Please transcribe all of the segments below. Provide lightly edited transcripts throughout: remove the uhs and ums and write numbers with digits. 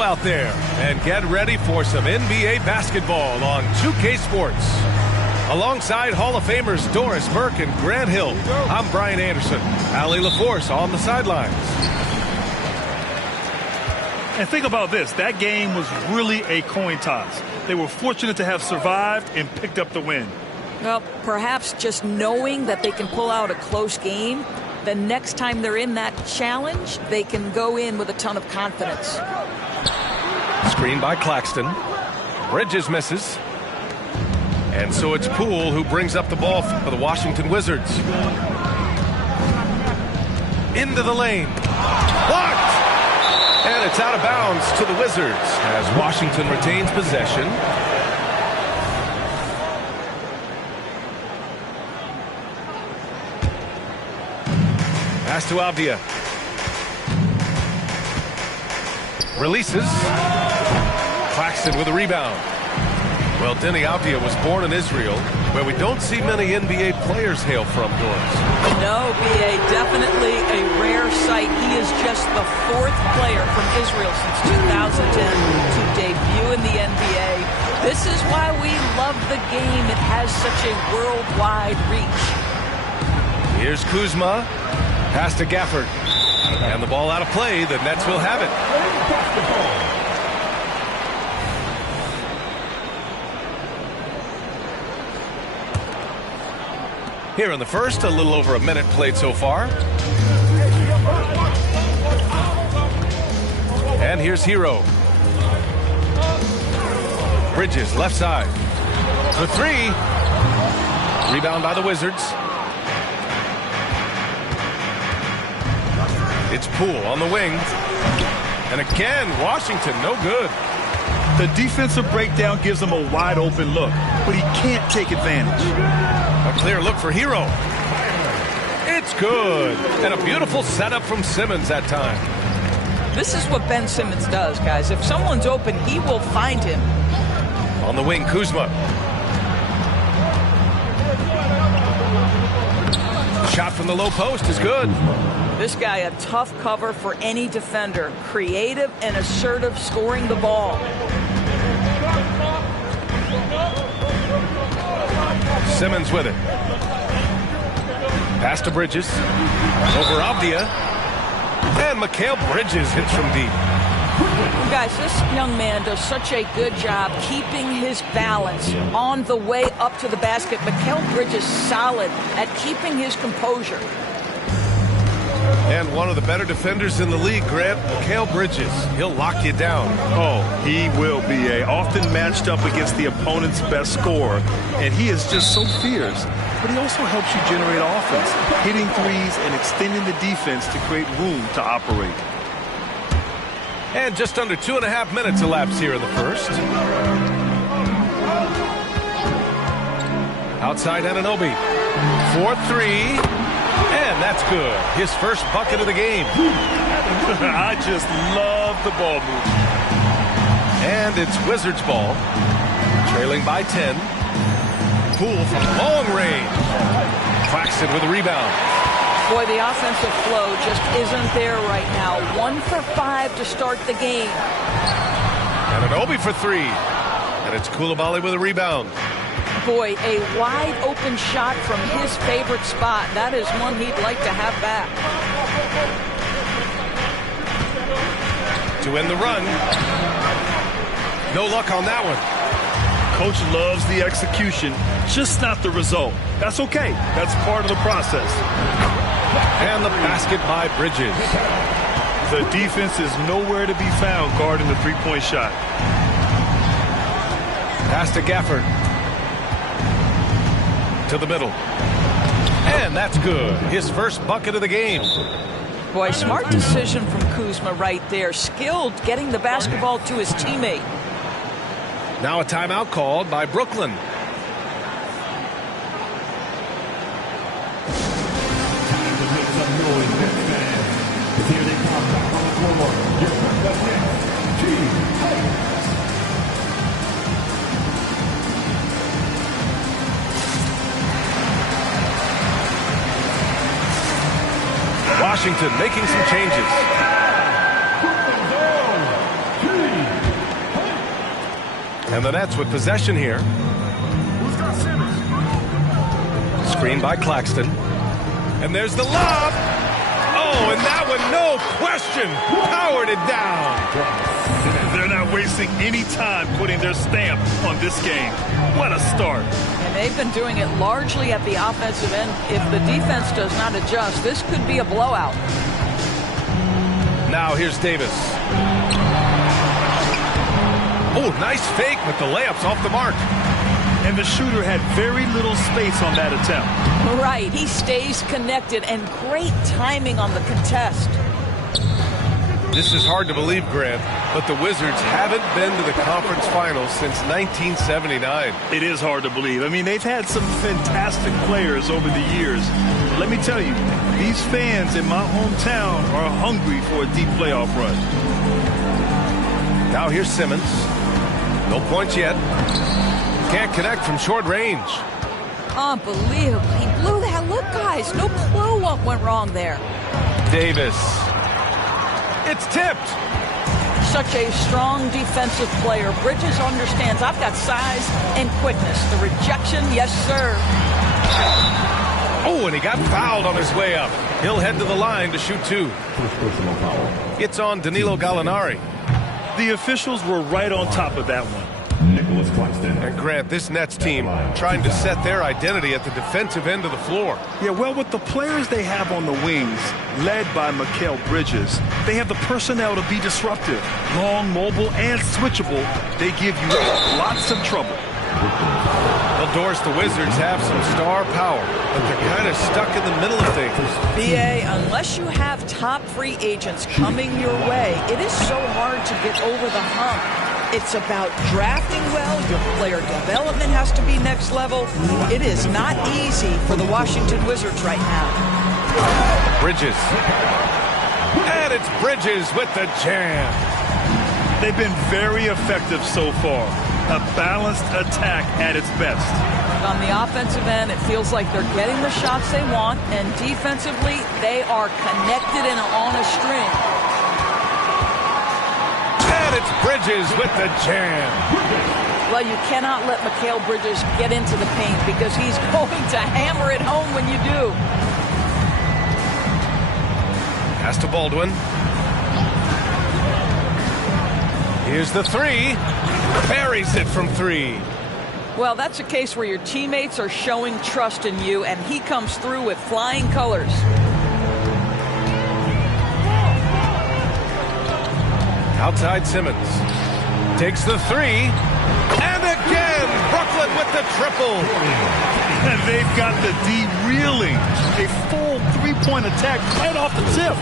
Out there and get ready for some NBA basketball on 2K Sports. Alongside Hall of Famers Doris Burke and Grant Hill, I'm Brian Anderson. Allie LaForce on the sidelines. And think about this, that game was really a coin toss. They were fortunate to have survived and picked up the win. Well, perhaps just knowing that they can pull out a close game, the next time they're in that challenge, they can go in with a ton of confidence. Screen by Claxton. Bridges misses. And so it's Poole who brings up the ball for the Washington Wizards. Into the lane. Blocked! And it's out of bounds to the Wizards as Washington retains possession. Pass to Avdia. Releases. Claxton with a rebound. Well, Denny Avdia was born in Israel, where we don't see many NBA players hail from, Doris. No, B.A., definitely a rare sight. He is just the fourth player from Israel since 2010 to debut in the NBA. This is why we love the game. It has such a worldwide reach. Here's Kuzma. Pass to Gafford. And the ball out of play. The Nets will have it. Here in the first, a little over a minute played so far. And here's Hero. Bridges, left side. For three. Rebound by the Wizards. It's Poole on the wing. And again, Washington, no good. The defensive breakdown gives him a wide open look, but he can't take advantage. A clear look for Hero. It's good. And a beautiful setup from Simmons that time. This is what Ben Simmons does, guys. If someone's open, he will find him. On the wing, Kuzma. Shot from the low post is good. This guy, a tough cover for any defender. Creative and assertive scoring the ball. Simmons with it. Pass to Bridges. Over Avdia. And Mikal Bridges hits from deep. Guys, this young man does such a good job keeping his balance on the way up to the basket. Mikal Bridges solid at keeping his composure. And one of the better defenders in the league, Grant, Mikal Bridges. He'll lock you down. Oh, he will be often matched up against the opponent's best scorer. And he is just so fierce. But he also helps you generate offense, hitting threes and extending the defense to create room to operate. And just under 2.5 minutes elapsed here in the first. Outside Anunoby. 4-3. And that's good. His first bucket of the game. I just love the ball movement. And it's Wizards ball. Trailing by 10. Poole from long range. Claxton with a rebound. Boy, the offensive flow just isn't there right now. 1 for 5 to start the game. And an Obi for 3. And it's Coulibaly with a rebound. Boy, a wide open shot from his favorite spot. That is one he'd like to have back. To end the run. No luck on that one. Coach loves the execution, just not the result. That's okay. That's part of the process. And the basket by Bridges. The defense is nowhere to be found guarding the three-point shot. Pass to Gafford. To the middle. And that's good. His first bucket of the game. Boy, smart decision from Kuzma right there. Skilled getting the basketball to his teammate. Now a timeout called by Brooklyn. Time to make some noise, Nets fans. Here they come back on the floor. Your Nets team. Washington making some changes. And the Nets with possession here. Screen by Claxton. And there's the lob. Oh, and that one, no question, powered it down. They're not wasting any time putting their stamp on this game. What a start. And they've been doing it largely at the offensive end. If the defense does not adjust, this could be a blowout. Now here's Davis. Oh, nice fake, but the layup's off the mark. And the shooter had very little space on that attempt. Right, he stays connected, and great timing on the contest. This is hard to believe, Grant, but the Wizards haven't been to the conference finals since 1979. It is hard to believe. I mean, they've had some fantastic players over the years. But let me tell you, these fans in my hometown are hungry for a deep playoff run. Now here's Simmons. No points yet. Can't connect from short range. Unbelievable. He blew that. Look, guys, no clue what went wrong there. Davis. It's tipped. Such a strong defensive player. Bridges understands I've got size and quickness. The rejection, yes, sir. Oh, and he got fouled on his way up. He'll head to the line to shoot two. It's on Danilo Gallinari. The officials were right on top of that one. And Grant, this Nets team trying to set their identity at the defensive end of the floor. Yeah, well, with the players they have on the wings, led by Mikal Bridges, they have the personnel to be disruptive. Long, mobile, and switchable, they give you lots of trouble. Well, Doris, the Wizards have some star power, but they're kind of stuck in the middle of things. BA, unless you have top free agents coming your way, it is so hard to get over the hump. It's about drafting well. Your player development has to be next level. It is not easy for the Washington Wizards right now. Bridges. And it's Bridges with the jam. They've been very effective so far. A balanced attack at its best. On the offensive end, it feels like they're getting the shots they want, and defensively, they are connected and on a string. And it's Bridges with the jam. Well, you cannot let Mikal Bridges get into the paint because he's going to hammer it home when you do. Pass to Baldwin. Here's the three. Buries it from three. Well, that's a case where your teammates are showing trust in you, and he comes through with flying colors. Outside Simmons. Takes the three. And again, Brooklyn with the triple. And they've got the D reeling. A full three-point attack right off the tip.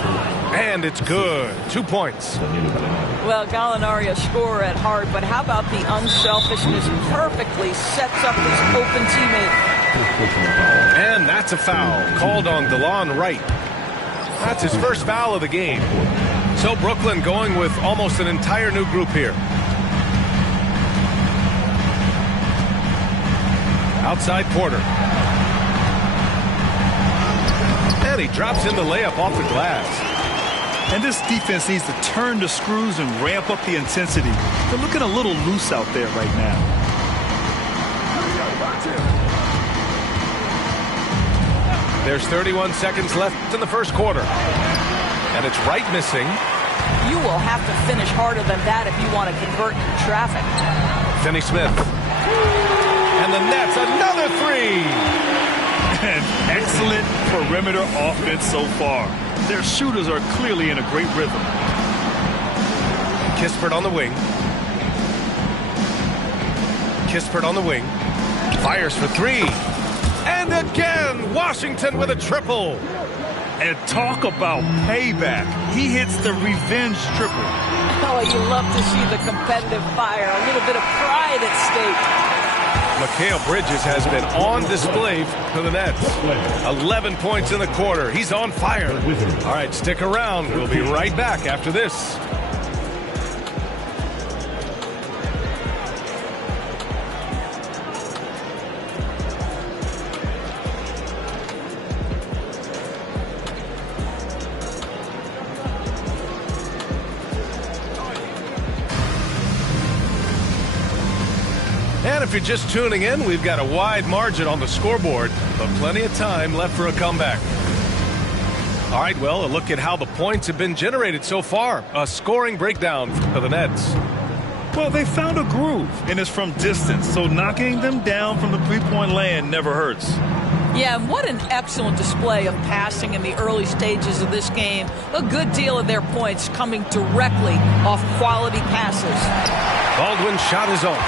And it's good. 2 points. Well, Gallinari a scorer at heart, but how about the unselfishness? Perfectly sets up his open teammate. And that's a foul called on DeLon Wright. That's his first foul of the game. So Brooklyn going with almost an entire new group here. Outside Porter. And he drops in the layup off the glass. And this defense needs to turn the screws and ramp up the intensity. They're looking a little loose out there right now. There's 31 seconds left in the first quarter. And it's Wright missing. You will have to finish harder than that if you want to convert traffic. Finney-Smith. And the Nets, another three. An excellent perimeter offense so far. Their shooters are clearly in a great rhythm. Kispert on the wing. Kispert on the wing. Fires for three. And again, Washington with a triple. And talk about payback. He hits the revenge triple. Oh, you love to see the competitive fire. A little bit of pride at stake. Mikal Bridges has been on display for the Nets. 11 points in the quarter. He's on fire. All right, stick around. We'll be right back after this. And if you're just tuning in, we've got a wide margin on the scoreboard, but plenty of time left for a comeback. All right, well, a look at how the points have been generated so far. A scoring breakdown for the Nets. Well, they found a groove, and it's from distance, so knocking them down from the three-point land never hurts. Yeah, and what an excellent display of passing in the early stages of this game. A good deal of their points coming directly off quality passes. Baldwin shot his own.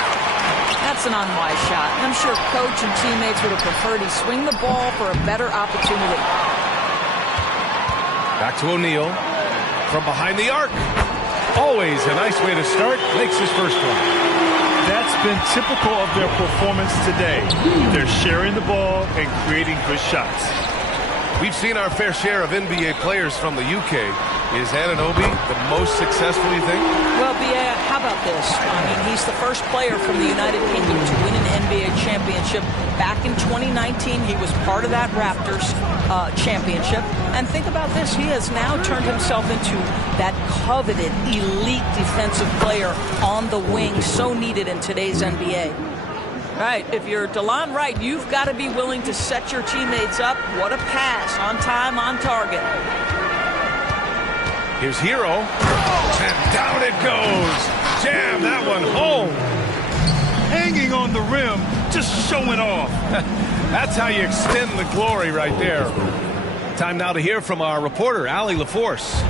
That's an unwise shot. I'm sure coach and teammates would have preferred he swing the ball for a better opportunity. Back to O'Neal. From behind the arc. Always a nice way to start. Makes his first one. That's been typical of their performance today. They're sharing the ball and creating good shots. We've seen our fair share of NBA players from the UK. Is Anunoby the most successful, you think? Well, B.A., how about this? I mean, he's the first player from the United Kingdom to win an NBA championship. Back in 2019, he was part of that Raptors championship. And think about this. He has now turned himself into that coveted elite defensive player on the wing, so needed in today's NBA. Right, if you're DeLon Wright, you've got to be willing to set your teammates up. What a pass, on time, on target. Here's Hero, and down it goes. Jam that one home. Hanging on the rim, just showing off. That's how you extend the glory right there. Time now to hear from our reporter, Allie LaForce.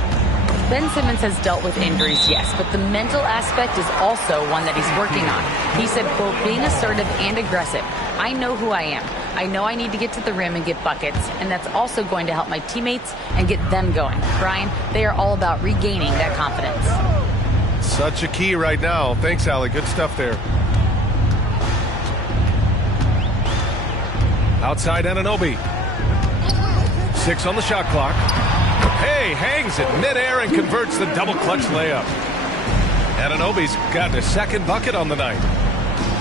Ben Simmons has dealt with injuries, yes, but the mental aspect is also one that he's working on. He said, quote, being assertive and aggressive. I know who I am. I know I need to get to the rim and get buckets, and that's also going to help my teammates and get them going. Brian, they are all about regaining that confidence. Such a key right now. Thanks, Allie. Good stuff there. Outside Anunoby. 6 on the shot clock. Hey, hangs it midair and converts the double clutch layup. Anunoby's gotten a second bucket on the night.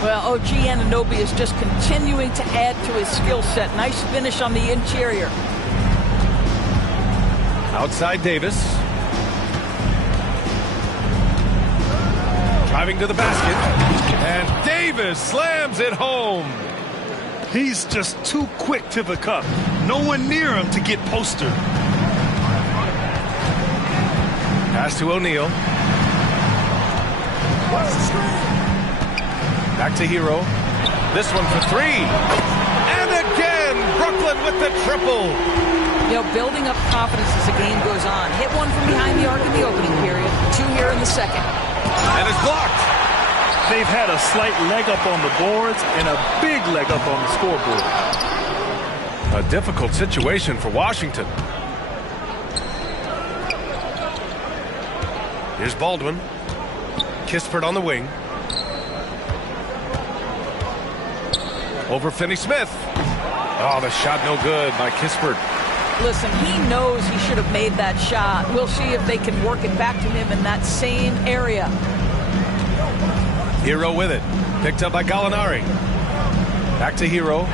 Well, OG Anunoby is just continuing to add to his skill set. Nice finish on the interior. Outside Davis. Driving to the basket. And Davis slams it home. He's just too quick to the cup. No one near him to get postered. Pass to O'Neal. Back to Hero. This one for 3. And again, Brooklyn with the triple. You know, building up confidence as the game goes on. Hit one from behind the arc in the opening period. 2 here in the second. And it's blocked. They've had a slight leg up on the boards and a big leg up on the scoreboard. A difficult situation for Washington. Here's Baldwin. Kispert on the wing. Over Finney-Smith. Oh, the shot no good by Kispert. Listen, he knows he should have made that shot. We'll see if they can work it back to him in that same area. Hero with it. Picked up by Gallinari. Back to Hero.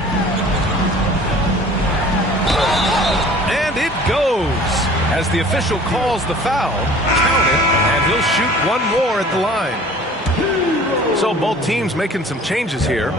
And it goes. As the official calls the foul, count it, and he'll shoot one more at the line. So both teams making some changes here.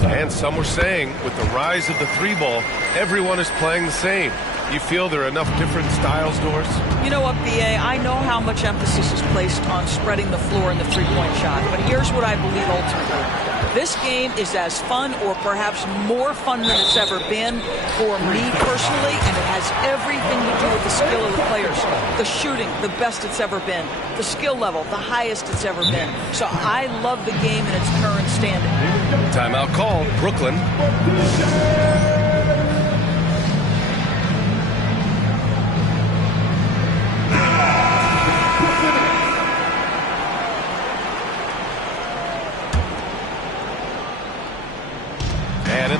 And some were saying with the rise of the 3-ball, everyone is playing the same. You feel there are enough different styles, Doris? You know what, B.A., I know how much emphasis is placed on spreading the floor in the three-point shot, but here's what I believe ultimately. This game is as fun or perhaps more fun than it's ever been for me personally, and it has everything to do with the skill of the players. The shooting, the best it's ever been. The skill level, the highest it's ever been. So I love the game in its current standing. Timeout called. Brooklyn.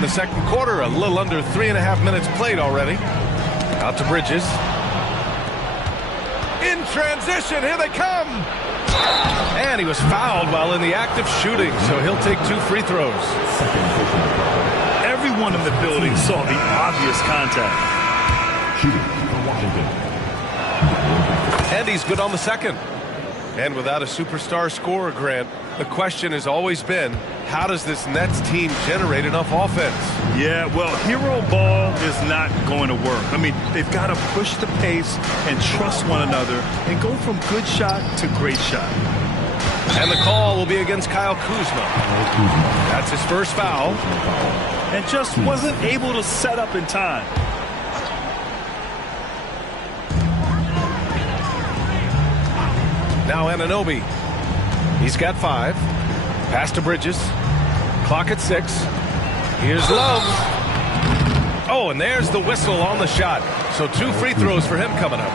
in the second quarter. A little under 3.5 minutes played already. Out to Bridges. In transition, here they come. And he was fouled while in the act of shooting, so he'll take 2 free throws. Everyone in the building saw the obvious contact. Shooting for Washington. And he's good on the second. And without a superstar scorer, Grant, the question has always been, how does this Nets team generate enough offense? Yeah, well, hero ball is not going to work. I mean, they've got to push the pace and trust one another and go from good shot to great shot. And the call will be against Kyle Kuzma. That's his first foul. And just wasn't able to set up in time. Now Anunoby. He's got 5. Pass to Bridges. Clock at 6. Here's Love. Oh, and there's the whistle on the shot. So 2 free throws for him coming up.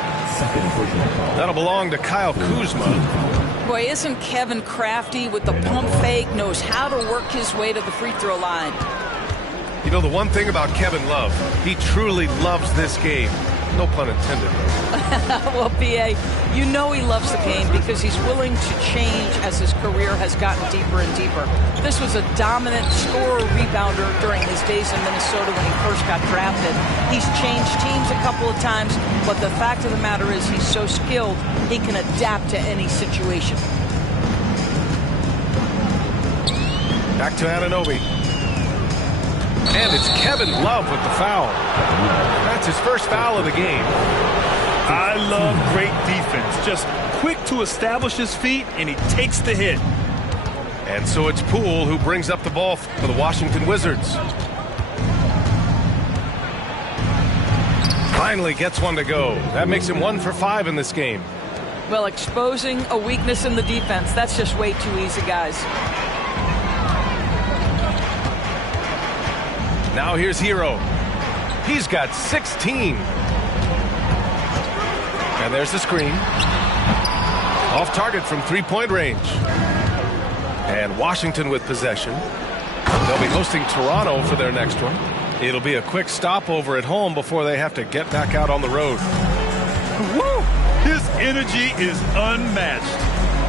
That'll belong to Kyle Kuzma. Boy, isn't Kevin crafty with the pump fake, knows how to work his way to the free throw line. You know, the one thing about Kevin Love, he truly loves this game. No pun intended. Well, P.A., you know he loves the game because he's willing to change as his career has gotten deeper and deeper. This was a dominant scorer rebounder during his days in Minnesota when he first got drafted. He's changed teams a couple of times, but the fact of the matter is he's so skilled, he can adapt to any situation. Back to Anunoby. And it's Kevin Love with the foul. That's his first foul of the game. I love great defense. Just quick to establish his feet, and he takes the hit. And so it's Poole who brings up the ball for the Washington Wizards. Finally gets one to go. That makes him 1 for 5 in this game. Well, exposing a weakness in the defense, that's just way too easy, guys. Now here's Hero. He's got 16. And there's the screen. Off target from 3-point range. And Washington with possession. They'll be hosting Toronto for their next one. It'll be a quick stopover at home before they have to get back out on the road. Woo! His energy is unmatched.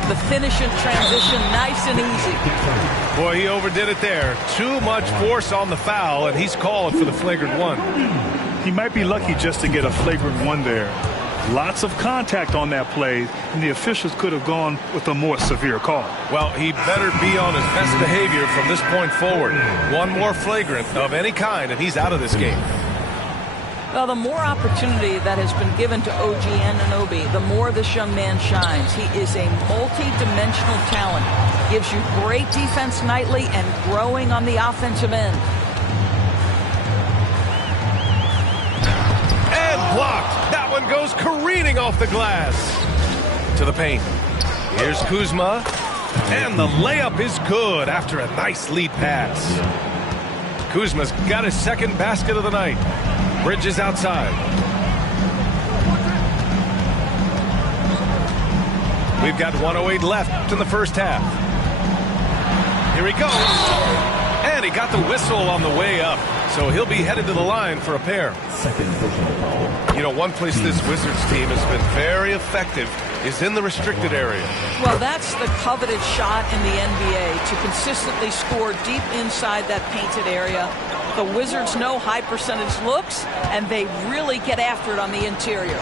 The finish in transition, nice and easy. Boy, he overdid it there. Too much force on the foul, and he's called for the flagrant 1. He might be lucky just to get a flagrant 1 there. Lots of contact on that play, and the officials could have gone with a more severe call. Well, he better be on his best behavior from this point forward. One more flagrant of any kind, and he's out of this game. Well, the more opportunity that has been given to OG Anunoby, the more this young man shines. He is a multi-dimensional talent. Gives you great defense nightly and growing on the offensive end. And blocked. That one goes careening off the glass. To the paint. Here's Kuzma. And the layup is good after a nice lead pass. Kuzma's got his second basket of the night. Bridges outside. We've got 1:08 left in the first half. Here he goes. And he got the whistle on the way up. So he'll be headed to the line for a pair. You know, one place this Wizards team has been very effective is in the restricted area. Well, that's the coveted shot in the NBA, to consistently score deep inside that painted area. The Wizards know high percentage looks, and they really get after it on the interior.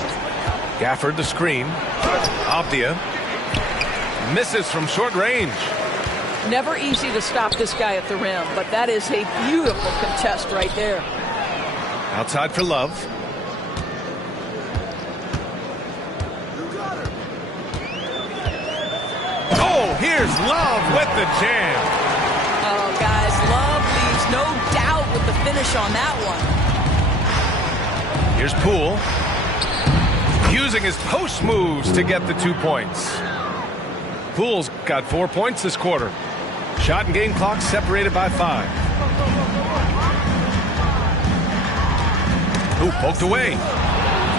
Gafford the screen. Abdia misses from short range. Never easy to stop this guy at the rim, but that is a beautiful contest right there. Outside for Love. Oh, here's Love with the jam. Oh, guys, Love leaves no doubt with the finish on that one. Here's Poole. Using his post moves to get the 2 points. Poole's got 4 points this quarter. Shot and game clock separated by 5. Ooh, poked away.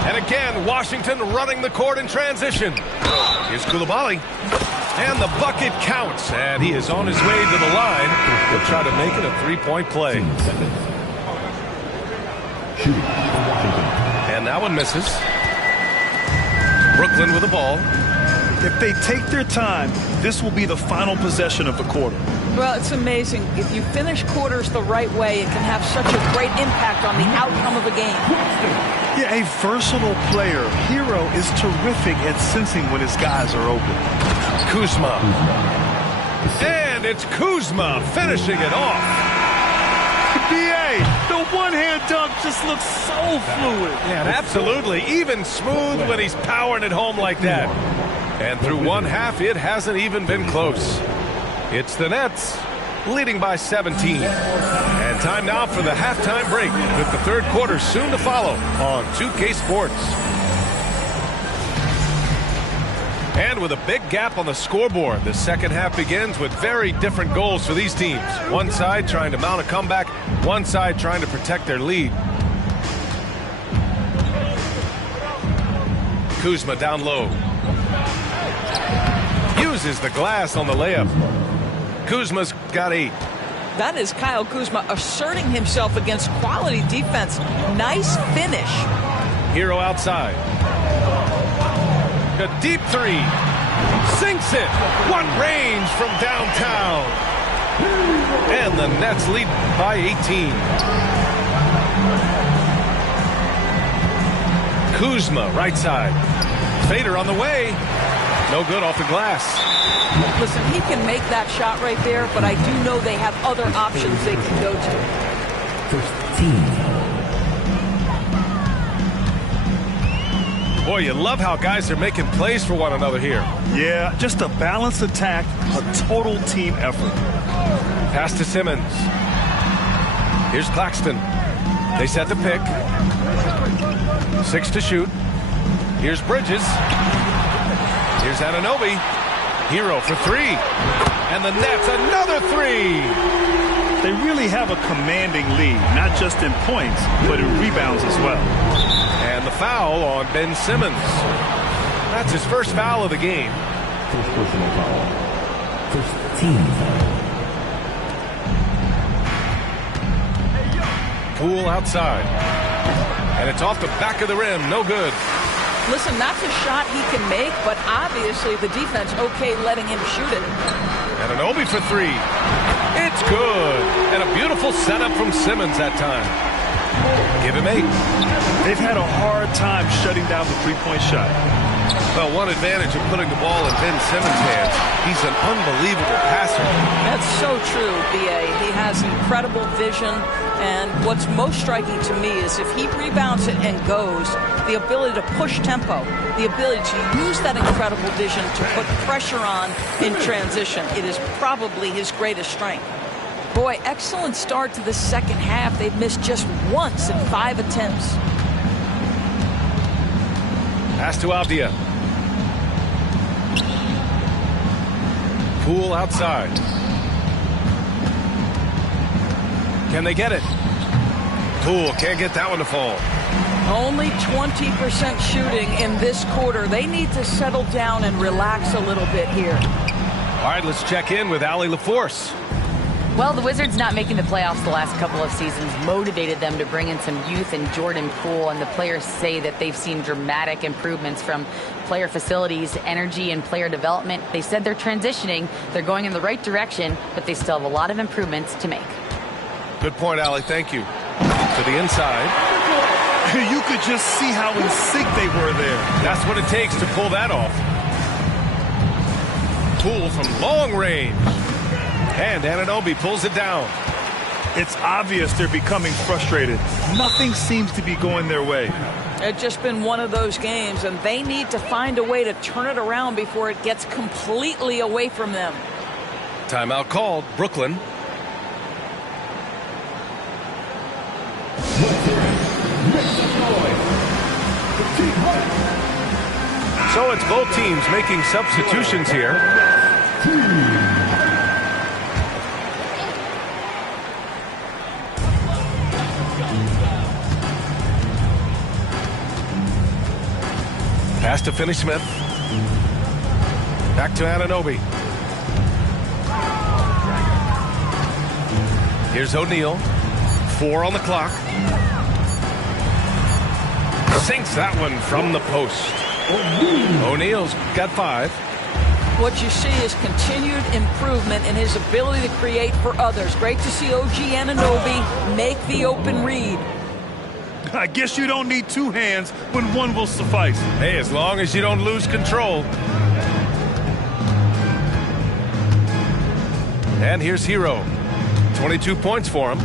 And again, Washington running the court in transition. Here's Koulibaly. And the bucket counts, and he is on his way to the line. He'll try to make it a three-point play. And that one misses. Brooklyn with the ball. If they take their time, this will be the final possession of the quarter. Well, it's amazing. If you finish quarters the right way, it can have such a great impact on the outcome of a game. Yeah, a versatile player. Hero is terrific at sensing when his guys are open. Kuzma. And it's Kuzma finishing it off. B.A., the one-hand dunk just looks so fluid. Yeah, absolutely. Even smooth when he's powering it home like that. And through one half, it hasn't even been close. It's the Nets leading by 17. And time now for the halftime break with the third quarter soon to follow on 2K Sports. And with a big gap on the scoreboard, the second half begins with very different goals for these teams. One side trying to mount a comeback, one side trying to protect their lead. Kuzma down low. Uses the glass on the layup. Kuzma's got 8. That is Kyle Kuzma asserting himself against quality defense. Nice finish. Hero outside. A deep three. Sinks it. What range from downtown. And the Nets lead by 18. Kuzma right side. Fader on the way. No good off the glass. Listen, he can make that shot right there, but I do know they have other options they can go to. Boy, you love how guys are making plays for one another here. Yeah, just a balanced attack, a total team effort. Pass to Simmons. Here's Claxton. They set the pick. 6 to shoot. Here's Bridges. Here's Anunoby. Hero for 3. And the Nets, another 3. They really have a commanding lead, not just in points, but in rebounds as well. And the foul on Ben Simmons. That's his first foul of the game. First personal foul. First team foul. Poole outside. And it's off the back of the rim. No good. Listen, that's a shot he can make, but obviously the defense okay letting him shoot it. Anunoby for 3. It's good. And a beautiful setup from Simmons that time. Give him 8. They've had a hard time shutting down the three-point shot. Well, one advantage of putting the ball in Ben Simmons' hands, he's an unbelievable passer. That's so true, B.A. He has incredible vision, and what's most striking to me is if he rebounds it and goes, the ability to push tempo, the ability to use that incredible vision to put pressure on in transition. It is probably his greatest strength. Boy, excellent start to the second half. They've missed just once in 5 attempts. Pass to Avdia. Poole outside. Can they get it? Poole can't get that one to fall. Only 20% shooting in this quarter. They need to settle down and relax a little bit here. All right, let's check in with Allie LaForce. Well, the Wizards not making the playoffs the last couple of seasons motivated them to bring in some youth in Jordan Poole, and the players say that they've seen dramatic improvements from player facilities, energy, and player development. They said they're transitioning, they're going in the right direction, but they still have a lot of improvements to make. Good point, Allie. Thank you. To the inside. You could just see how in sync they were there. That's what it takes to pull that off. Poole from long range. And Anunoby pulls it down. It's obvious they're becoming frustrated. Nothing seems to be going their way. It's just been one of those games, and they need to find a way to turn it around before it gets completely away from them. Timeout called. Brooklyn. So it's both teams making substitutions here. Pass to Finney-Smith. Back to Anunoby. Here's O'Neal. 4 on the clock. Sinks that one from the post. O'Neal's got 5. What you see is continued improvement in his ability to create for others. Great to see OG Anunoby make the open read. I guess you don't need 2 hands when 1 will suffice. Hey, as long as you don't lose control. And here's Hero. 22 points for him.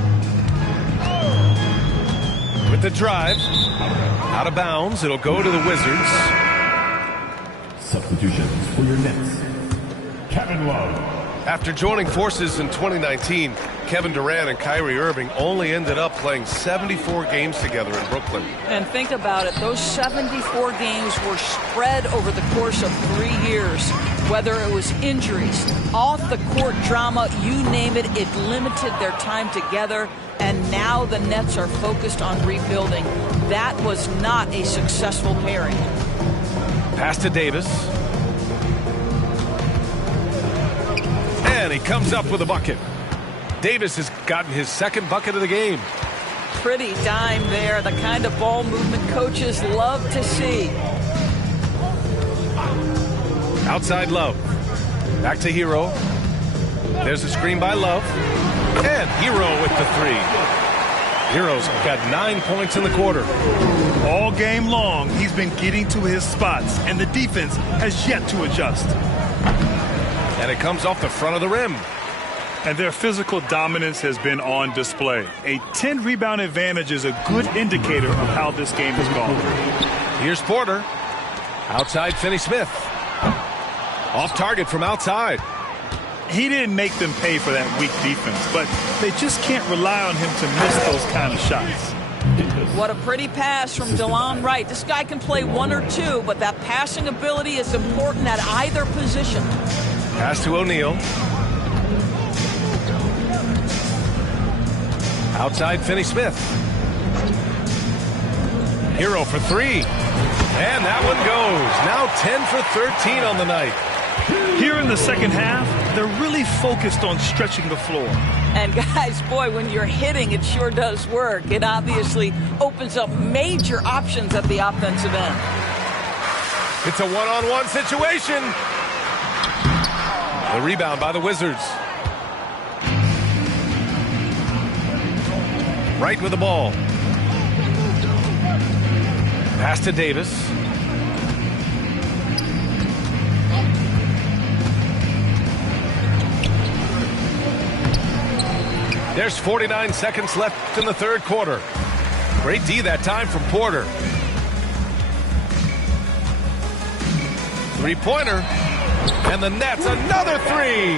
With the drive. Out of bounds. It'll go to the Wizards. Substitutions for your Nets. Kevin Love. After joining forces in 2019, Kevin Durant and Kyrie Irving only ended up playing 74 games together in Brooklyn. And think about it, those 74 games were spread over the course of 3 years. Whether it was injuries, off-the-court drama, you name it, it limited their time together. And now the Nets are focused on rebuilding. That was not a successful pairing. Pass to Davis. And he comes up with a bucket. Davis has gotten his 2nd bucket of the game. Pretty dime there, the kind of ball movement coaches love to see. Outside Love. Back to Hero. There's a screen by Love. And Hero with the 3. Hero's got 9 points in the quarter. All game long, he's been getting to his spots, and the defense has yet to adjust. And it comes off the front of the rim. And their physical dominance has been on display. A 10-rebound advantage is a good indicator of how this game has gone. Here's Porter. Outside Finney-Smith. Off target from outside. He didn't make them pay for that weak defense, but they just can't rely on him to miss those kind of shots. What a pretty pass from DeLon Wright. This guy can play 1 or 2, but that passing ability is important at either position. Pass to O'Neal. Outside Finney-Smith. Hero for 3. And that one goes. Now 10 for 13 on the night. Here in the second half, they're really focused on stretching the floor. And guys, boy, when you're hitting, it sure does work. It obviously opens up major options at the offensive end. It's a one-on-one situation. The rebound by the Wizards. Right with the ball. Pass to Davis. There's 49 seconds left in the 3rd quarter. Great D that time from Porter. 3-pointer. And the Nets, another 3.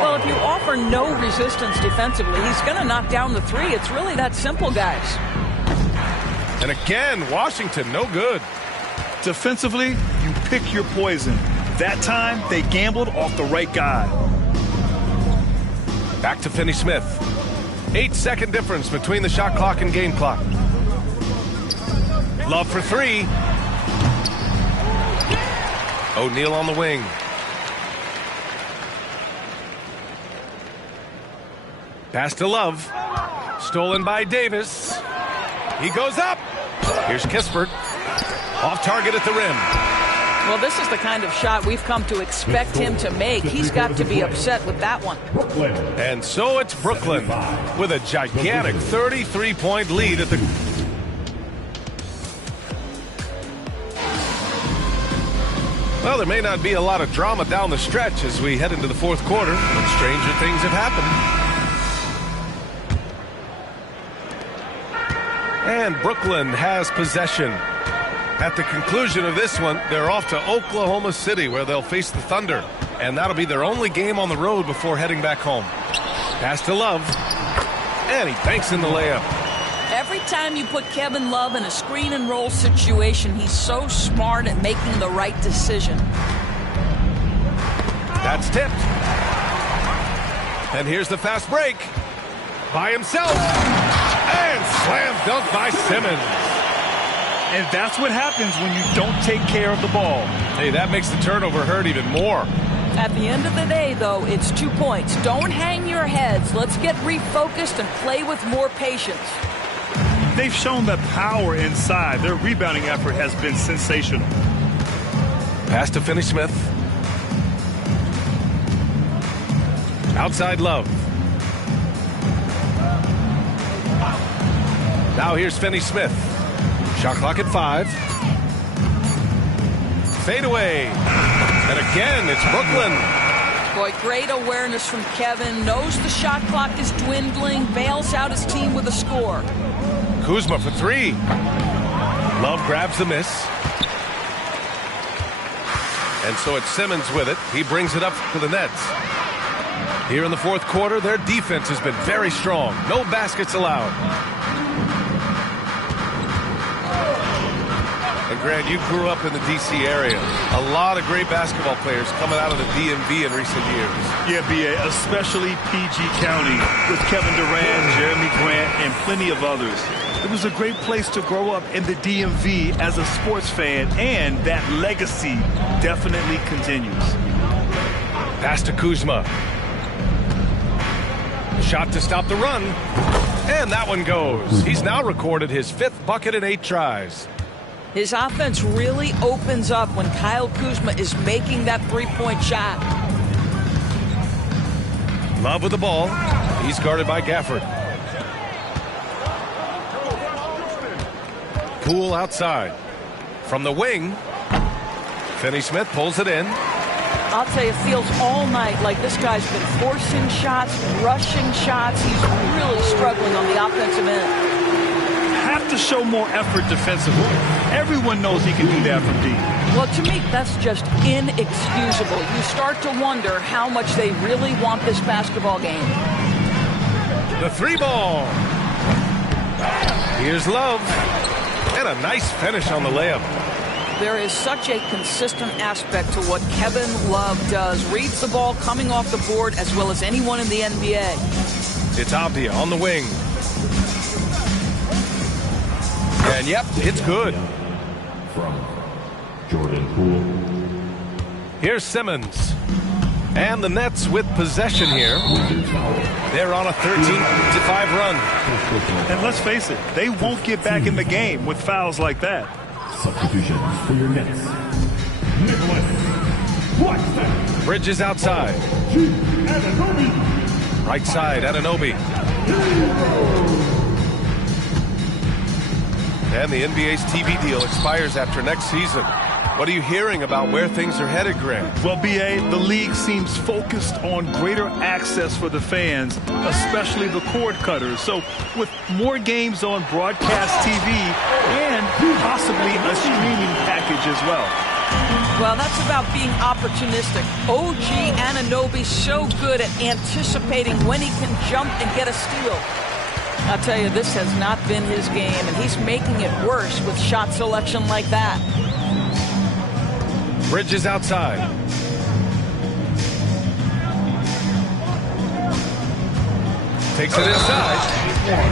Well, if you offer no resistance defensively, he's going to knock down the 3. It's really that simple, guys. And again, Washington, no good. Defensively, you pick your poison. That time, they gambled off the right guy. Back to Finney-Smith. 8-second difference between the shot clock and game clock. Love for 3. O'Neal on the wing. Pass to Love. Stolen by Davis. He goes up. Here's Kispert. Off target at the rim. Well, this is the kind of shot we've come to expect him to make. He's got to be upset with that one. And so it's Brooklyn with a gigantic 33-point lead at the... Well, there may not be a lot of drama down the stretch as we head into the 4th quarter, but stranger things have happened. And Brooklyn has possession. At the conclusion of this one, they're off to Oklahoma City where they'll face the Thunder. And that'll be their only game on the road before heading back home. Pass to Love. And he banks in the layup. Every time you put Kevin Love in a screen and roll situation, he's so smart at making the right decision. That's tipped. And here's the fast break. By himself. And slam dunk by Simmons. And that's what happens when you don't take care of the ball. Hey, that makes the turnover hurt even more. At the end of the day, though, it's 2 points. Don't hang your heads. Let's get refocused and play with more patience. They've shown the power inside. Their rebounding effort has been sensational. Pass to Finney-Smith. Outside Love. Now here's Finney-Smith. Shot clock at 5. Fade away. And again, it's Brooklyn. Boy, great awareness from Kevin. Knows the shot clock is dwindling. Bails out his team with a score. Kuzma for 3. Love grabs the miss. And so it's Simmons with it. He brings it up for the Nets. Here in the fourth quarter, their defense has been very strong. No baskets allowed. And Grant, you grew up in the D.C. area. A lot of great basketball players coming out of the DMV in recent years. Yeah, B.A., especially PG County with Kevin Durant, Jeremy Grant, and plenty of others. It was a great place to grow up in the DMV as a sports fan, and that legacy definitely continues. Pass to Kuzma. Shot to stop the run. And that one goes. He's now recorded his 5th bucket in 8 tries. His offense really opens up when Kyle Kuzma is making that three-point shot. Love with the ball. He's guarded by Gafford. Poole outside. From the wing, Finney-Smith pulls it in. I'll tell you, it feels all night like this guy's been forcing shots, rushing shots. He's really struggling on the offensive end. Have to show more effort defensively. Everyone knows he can do that from deep. Well, to me, that's just inexcusable. You start to wonder how much they really want this basketball game. The 3 ball. Here's Love. And a nice finish on the layup. There is such a consistent aspect to what Kevin Love does. Reads the ball coming off the board as well as anyone in the NBA. It's Avdia on the wing. And yep, it's good. From Jordan Poole. Here's Simmons. And the Nets with possession here. They're on a 13-5 run. And let's face it, they won't get back in the game with fouls like that. Substitutions for your Nets. Nicholas. Bridges outside. Right side, Anunoby. And the NBA's TV deal expires after next season. What are you hearing about where things are headed, Grant? Well, B.A., the league seems focused on greater access for the fans, especially the cord cutters. So with more games on broadcast TV and possibly a streaming package as well. Well, that's about being opportunistic. OG Anunoby so good at anticipating when he can jump and get a steal. I'll tell you, this has not been his game, and he's making it worse with shot selection like that. Bridges outside. Takes it inside.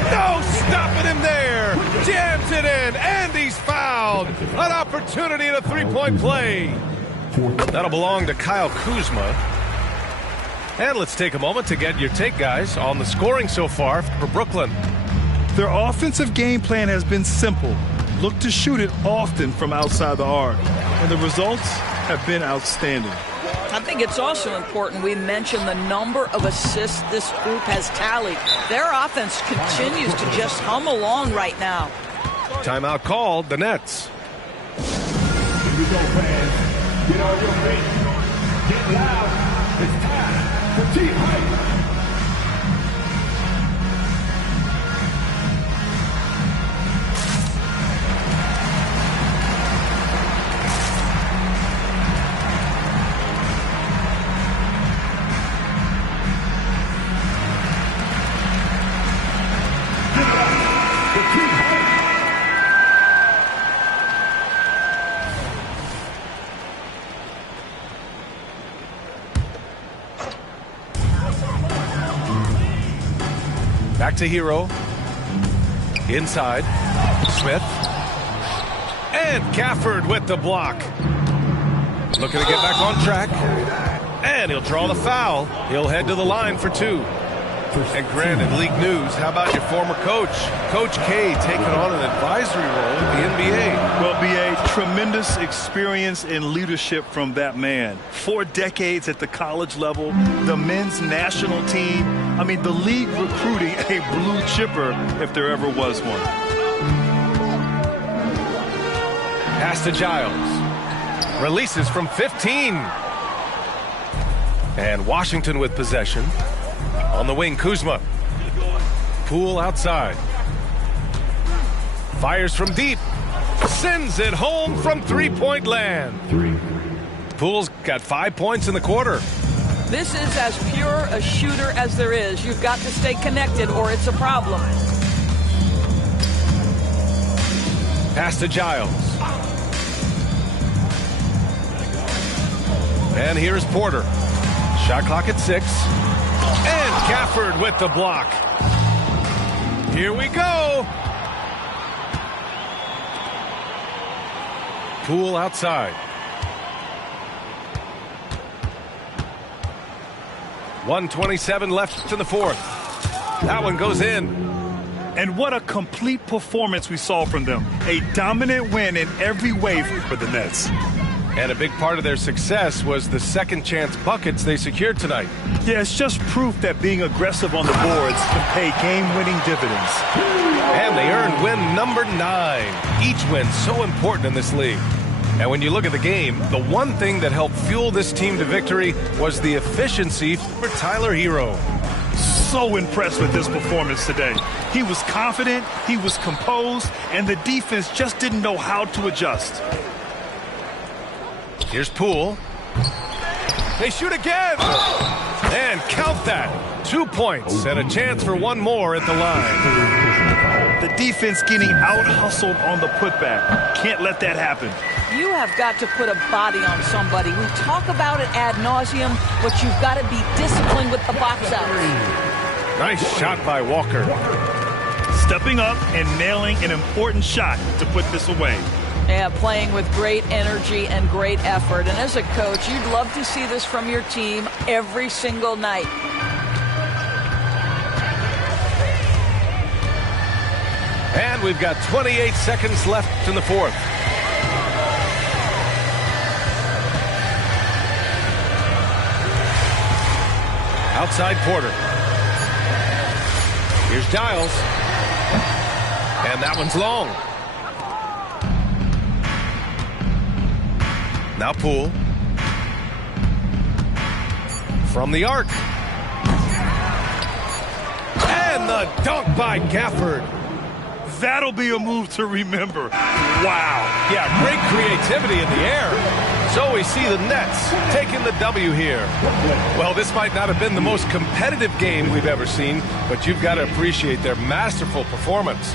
No, stopping him there. Jams it in, and he's fouled. An opportunity in a 3-point play. That'll belong to Kyle Kuzma. And let's take a moment to get your take, guys, on the scoring so far for Brooklyn. Their offensive game plan has been simple. Look to shoot it often from outside the arc. And the results have been outstanding. I think it's also important we mention the number of assists this group has tallied. Their offense continues to just hum along right now. Timeout called, the Nets. Here we go, fans. Get on your feet. Get loud. It's time for team hype. Back to Hero. Inside. Smith. And Gafford with the block. Looking to get back on track. And he'll draw the foul. He'll head to the line for 2. And Grant, in league news, how about your former coach? Coach K taking on an advisory role in the NBA. Well, B.A., tremendous experience and leadership from that man. 4 decades at the college level, the men's national team. I mean, the league recruiting a blue chipper if there ever was one. Pass to Giles. Releases from 15. And Washington with possession. On the wing, Kuzma. Poole outside. Fires from deep. Sends it home from three-point land. Poole's got 5 points in the quarter. This is as pure a shooter as there is. You've got to stay connected or it's a problem. Pass to Giles. And here's Porter. Shot clock at 6. And Gafford with the block. Here we go. Poole outside. 1:27 left in the 4th. That one goes in. And what a complete performance we saw from them. A dominant win in every way for the Nets. And a big part of their success was the second chance buckets they secured tonight. Yeah, it's just proof that being aggressive on the boards can pay game-winning dividends. And they earned win number 9. Each win so important in this league. And when you look at the game, the one thing that helped fuel this team to victory was the efficiency for Tyler Hero. So impressed with his performance today. He was confident, he was composed, and the defense just didn't know how to adjust. Here's Poole. They shoot again. And count that. 2 points and a chance for one more at the line. The defense getting out-hustled on the putback. Can't let that happen. You have got to put a body on somebody. We talk about it ad nauseum, but you've got to be disciplined with the box out. Nice shot by Walker. Stepping up and nailing an important shot to put this away. Yeah, playing with great energy and great effort. And as a coach, you'd love to see this from your team every single night. And we've got 28 seconds left in the 4th. Outside Porter. Here's Giles. And that one's long. Now Poole. From the arc. And the dunk by Gafford. That'll be a move to remember. Wow. Yeah, great creativity in the air. So we see the Nets taking the W here. Well, this might not have been the most competitive game we've ever seen, but you've got to appreciate their masterful performance.